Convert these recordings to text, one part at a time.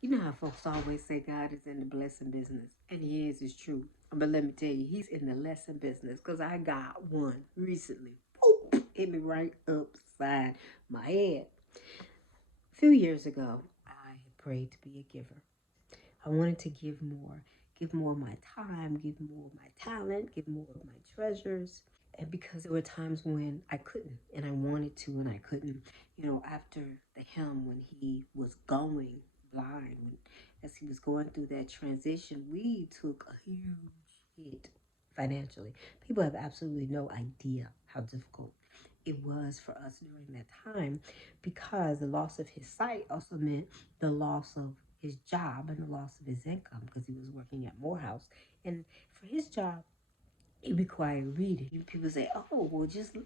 You know how folks always say God is in the blessing business, and He is, it's true. But let me tell you, He's in the lesson business because I got one recently. Boop, hit me right upside my head. A few years ago, I had prayed to be a giver. I wanted to give more of my time, give more of my talent, give more of my treasures. And because there were times when I couldn't and I wanted to and I couldn't, after the hymn when he was going blind, as he was going through that transition, we took a huge hit financially. People have absolutely no idea how difficult it was for us during that time because the loss of his sight also meant the loss of his job and the loss of his income because he was working at Morehouse. And for his job, it required reading. People say, oh, well, just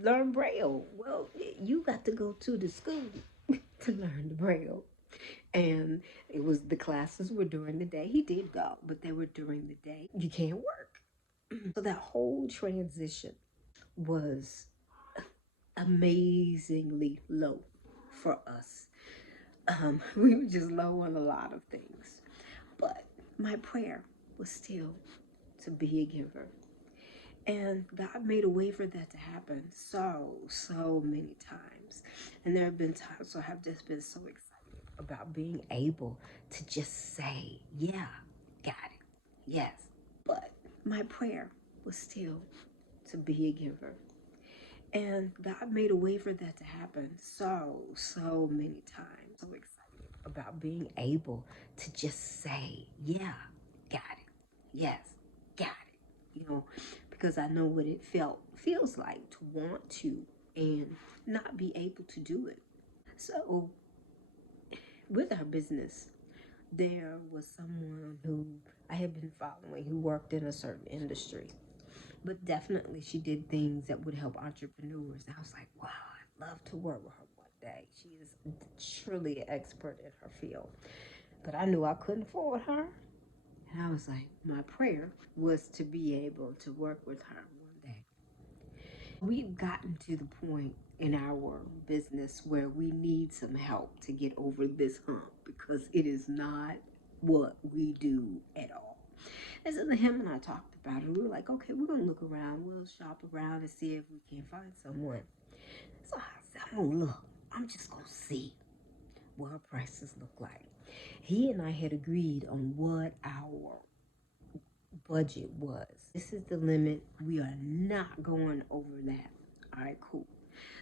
learn Braille. Well, you got to go to the school to learn the Braille. And it was the classes were during the day. He did go, but they were during the day. You can't work. So that whole transition was amazingly low for us. We were just low on a lot of things. But my prayer was still to be a giver. And God made a way for that to happen so many times. And there have been times where I've just been so excited about being able to just say, yeah, got it. Yes. But my prayer was still to be a giver. And God made a way for that to happen so many times. So excited about being able to just say, yeah, got it. Yes, got it. Because I know what it feels like to want to and not be able to do it. So with our business, there was someone who I had been following who worked in a certain industry. But definitely she did things that would help entrepreneurs. And I was like, wow, I'd love to work with her one day. She is truly an expert in her field. But I knew I couldn't afford her. And I was like, my prayer was to be able to work with her one day. We've gotten to the point in our business where we need some help to get over this hump because it is not what we do at all. And so him and I talked about it. We were like, okay, we're going to look around. We'll shop around and see if we can find someone. So I said, I'm going to look. I'm just going to see what her prices look like. He and I had agreed on what our budget was. This is the limit. We are not going over that. All right, cool.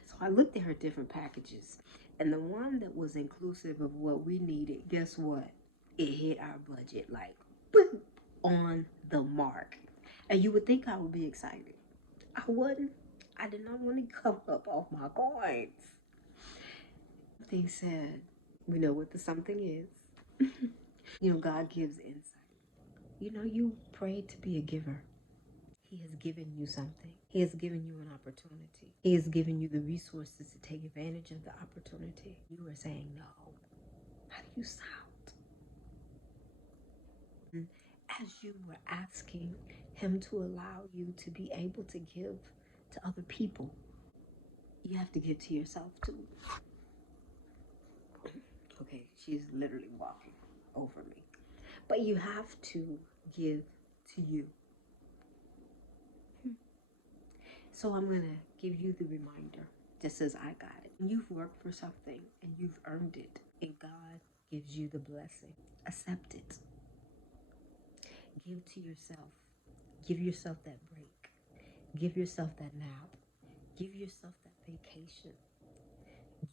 So I looked at her different packages, and the one that was inclusive of what we needed, guess what? It hit our budget like boom, on the mark. And you would think I would be excited. I wasn't. I did not want to come up off my coins. They said, we know what the something is. God gives insight. You prayed to be a giver. He has given you something. He has given you an opportunity. He has given you the resources to take advantage of the opportunity. You are saying no. How do you sound? And as you were asking him to allow you to be able to give to other people, you have to give to yourself too. Okay, she's literally walking over me. But you have to give to you. So I'm going to give you the reminder, just as I got it. You've worked for something and you've earned it, and God gives you the blessing. Accept it. Give to yourself. Give yourself that break. Give yourself that nap. Give yourself that vacation.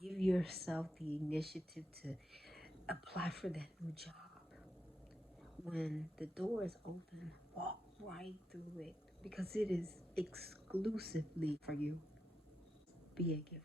Give yourself the initiative to apply for that new job. When the door is open, walk right through it because it is exclusively for you. Be a giver.